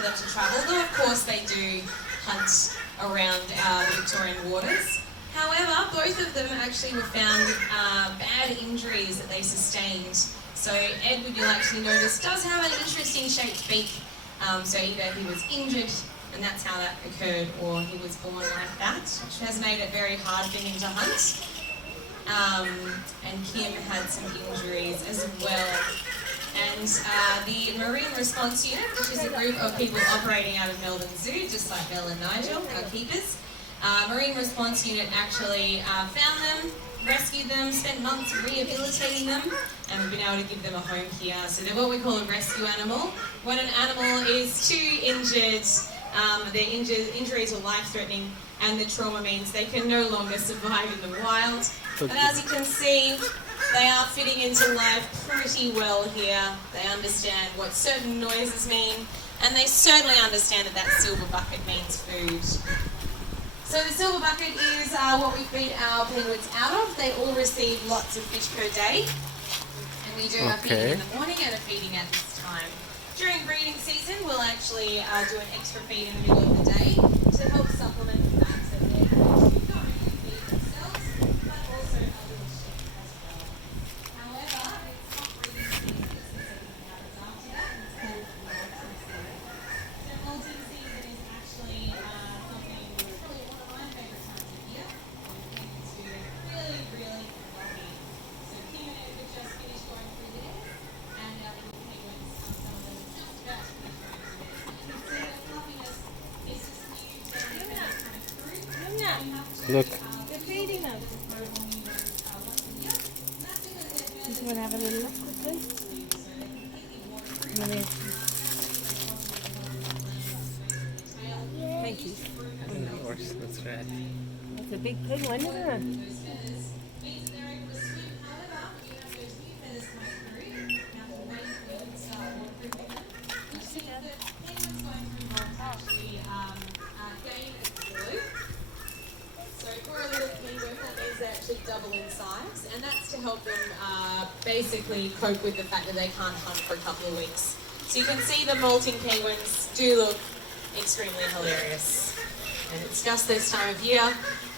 for them to travel, though of course they do hunt around our Victorian waters. However, both of them actually were found bad injuries that they sustained. So Edward, you'll actually notice, does have an interesting shaped beak. So either he was injured and that's how that occurred, or he was born like that, which has made it very hard for him to hunt. And Kim had some injuries as well. And the Marine Response Unit, which is a group of people operating out of Melbourne Zoo, just like Mel and Nigel, our keepers. Marine Response Unit actually found them, rescued them, spent months rehabilitating them, and we've been able to give them a home here. So they're what we call a rescue animal. When an animal is too injured, their injuries are life-threatening, and the trauma means they can no longer survive in the wild. But as you can see, they are fitting into life pretty well here. They understand what certain noises mean, and they certainly understand that silver bucket means food. So the silver bucket is what we feed our penguins out of. They all receive lots of fish per day, and we do a feeding in the morning and a feeding at this time. During breeding season, we'll actually do an extra feed in the middle of the day to help supplement the fact that they're able to not only feed themselves, but also others as well. However, it's not breeding season, it's the second that happens after that, and it's called molting season. So molting season is actually something that's probably one of my favourite times of year, when the penguins do really, really healthy. So Kim and Edward just finished going through theirs, and our little penguins, some of them are just about to finish going through theirs. And you can see the fluffiness is just new to the penguins coming through. We have to, Look. they're feeding them. Once a year. And that's because they're Just want to have a little look quickly. Thank you. Of course, that's right. That's a big penguin, isn't it? Double in size, and that's to help them basically cope with the fact that they can't hunt for a couple of weeks. So you can see the molting penguins do look extremely hilarious, and it's just this time of year.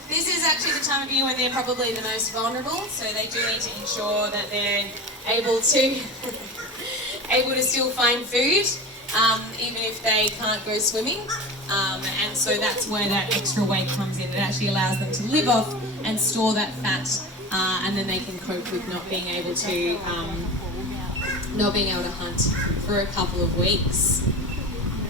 This is actually the time of year when they're probably the most vulnerable, so they do need to ensure that they're able to still find food, even if they can't go swimming. And so that's where that extra weight comes in. It actually allows them to live off and store that fat, and then they can cope with not being able to hunt for a couple of weeks.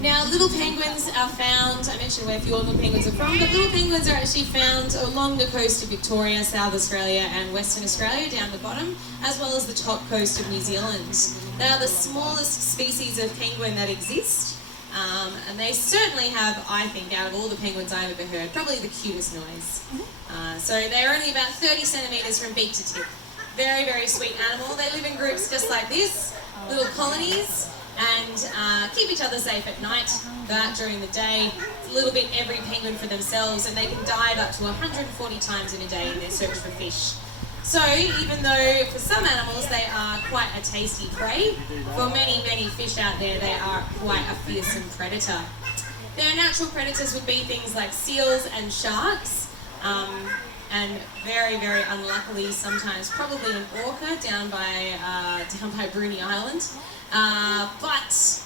Now, little penguins are found, I mentioned where few little penguins are from, but little penguins are actually found along the coast of Victoria, South Australia and Western Australia down the bottom, as well as the top coast of New Zealand. They are the smallest species of penguin that exist. And they certainly have, I think, out of all the penguins I've ever heard, probably the cutest noise. So they're only about 30 centimetres from beak to tip. Very, very sweet animal. They live in groups just like this, little colonies, and keep each other safe at night. Go out during the day, a little bit every penguin for themselves, and they can dive up to 140 times in a day in their search for fish. So even though for some animals they are quite a tasty prey, for many, many fish out there they are quite a fearsome predator. Their natural predators would be things like seals and sharks, and very, very unluckily sometimes probably an orca down by Bruny Island, but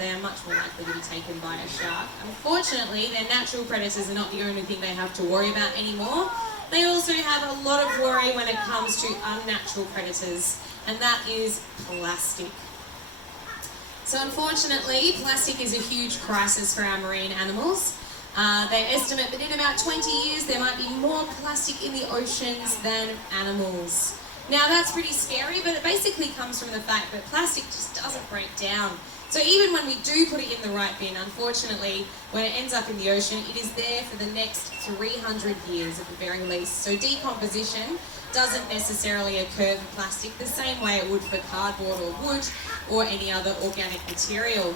they are much more likely to be taken by a shark. Unfortunately, their natural predators are not the only thing they have to worry about anymore. They also have a lot of worry when it comes to unnatural predators, and that is plastic. So unfortunately, plastic is a huge crisis for our marine animals. They estimate that in about 20 years there might be more plastic in the oceans than animals. Now that's pretty scary, but it basically comes from the fact that plastic just doesn't break down. So even when we do put it in the right bin, unfortunately, when it ends up in the ocean, it is there for the next 300 years at the very least. So decomposition doesn't necessarily occur for plastic the same way it would for cardboard or wood or any other organic material.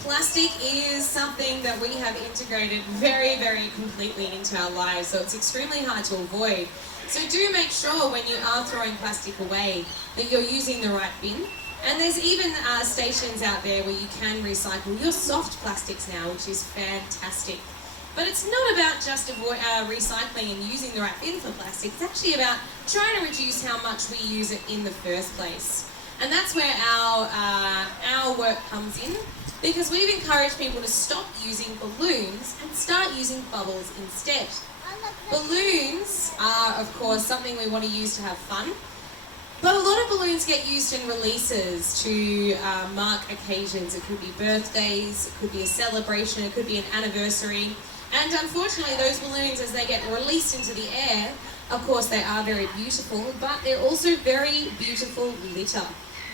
Plastic is something that we have integrated very, very completely into our lives, so it's extremely hard to avoid. So do make sure when you are throwing plastic away that you're using the right bin, And there's even stations out there where you can recycle your soft plastics now, which is fantastic. But it's not about just recycling and using the right bin for plastic. It's actually about trying to reduce how much we use it in the first place. And that's where our work comes in, because we've encouraged people to stop using balloons and start using bubbles instead. Balloons are, of course, something we want to use to have fun. But a lot of balloons get used in releases to mark occasions. It could be birthdays, it could be a celebration, it could be an anniversary. And unfortunately, those balloons, as they get released into the air, of course they are very beautiful, but they're also very beautiful litter,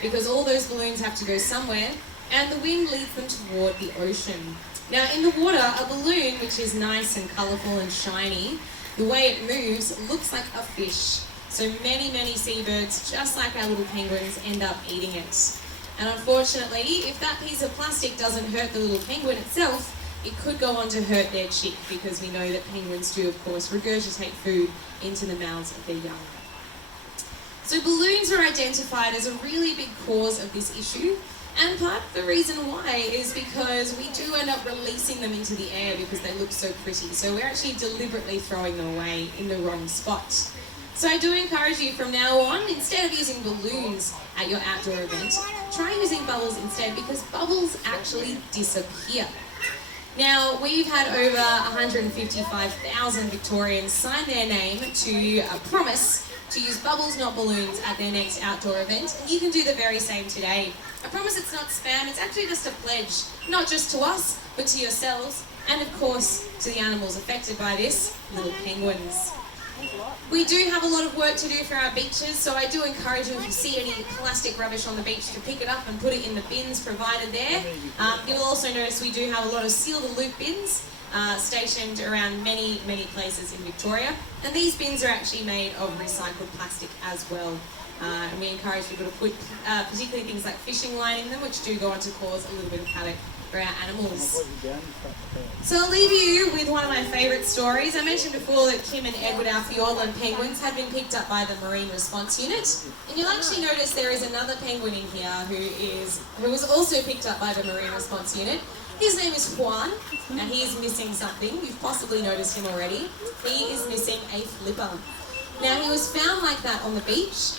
because all those balloons have to go somewhere, and the wind leads them toward the ocean. Now, in the water, a balloon, which is nice and colourful and shiny, the way it moves looks like a fish. So many, many seabirds, just like our little penguins, end up eating it. And unfortunately, if that piece of plastic doesn't hurt the little penguin itself, it could go on to hurt their chick, because we know that penguins do, of course, regurgitate food into the mouths of their young. So balloons are identified as a really big cause of this issue, and part of the reason why is because we do end up releasing them into the air because they look so pretty. So we're actually deliberately throwing them away in the wrong spot. So I do encourage you from now on, instead of using balloons at your outdoor event, try using bubbles instead, because bubbles actually disappear. Now, we've had over 155,000 Victorians sign their name to a promise to use bubbles, not balloons, at their next outdoor event. And you can do the very same today. I promise it's not spam, it's actually just a pledge, not just to us, but to yourselves, and of course, to the animals affected by this, little penguins. We do have a lot of work to do for our beaches, so I do encourage you, if you see any plastic rubbish on the beach, to pick it up and put it in the bins provided there. You'll also notice we do have a lot of seal the loop bins stationed around many, many places in Victoria. And these bins are actually made of recycled plastic as well. And we encourage people to put particularly things like fishing line in them, which do go on to cause a little bit of havoc for our animals. So I'll leave you with one of my favourite stories. I mentioned before that Kim and Edward, our Fiordland penguins, had been picked up by the Marine Response Unit. And you'll actually notice there is another penguin in here who was also picked up by the Marine Response Unit. His name is Juan, and he is missing something. You've possibly noticed him already. He is missing a flipper. Now, he was found like that on the beach,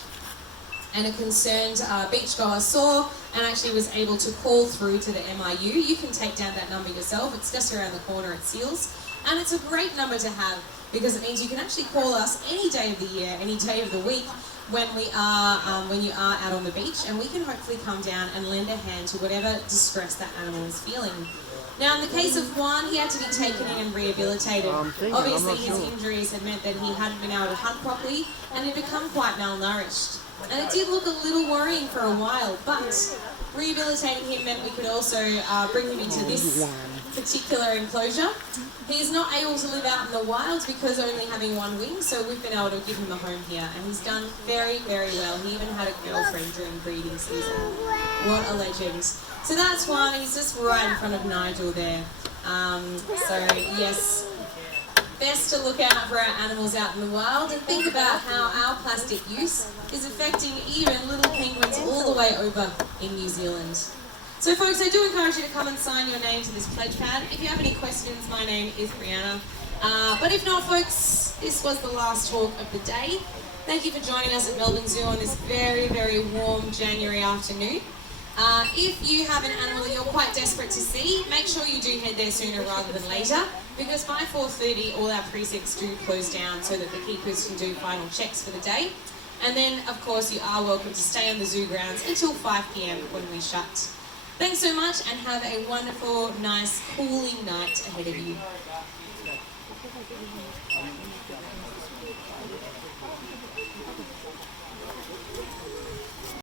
and a concerned beachgoer saw and actually was able to call through to the MRU. You can take down that number yourself. It's just around the corner at Seals. And it's a great number to have, because it means you can actually call us any day of the year, any day of the week, when you are out on the beach, and we can hopefully come down and lend a hand to whatever distress that animal is feeling. Now, in the case of Juan, he had to be taken in and rehabilitated. Obviously, his injuries had meant that he hadn't been able to hunt properly, and he'd become quite malnourished. And it did look a little worrying for a while, but rehabilitating him meant we could also bring him into this particular enclosure. He is not able to live out in the wild because only having one wing, so we've been able to give him a home here, and he's done very, very well. He even had a girlfriend during breeding season. What a legend. So that's one. He's just right in front of Nigel there. So yes, best to look out for our animals out in the wild, and think about how our plastic use is affecting even little penguins all the way over in New Zealand. So folks, I do encourage you to come and sign your name to this pledge pad. If you have any questions, my name is Brianna. But if not, folks, this was the last talk of the day. Thank you for joining us at Melbourne Zoo on this very, very warm January afternoon. If you have an animal that you're quite desperate to see, make sure you do head there sooner rather than later, because by 4:30 all our precincts do close down so that the keepers can do final checks for the day. And then, of course, you are welcome to stay on the zoo grounds until 5 p.m. when we shut. Thanks so much, and have a wonderful, nice, cooling night ahead of you.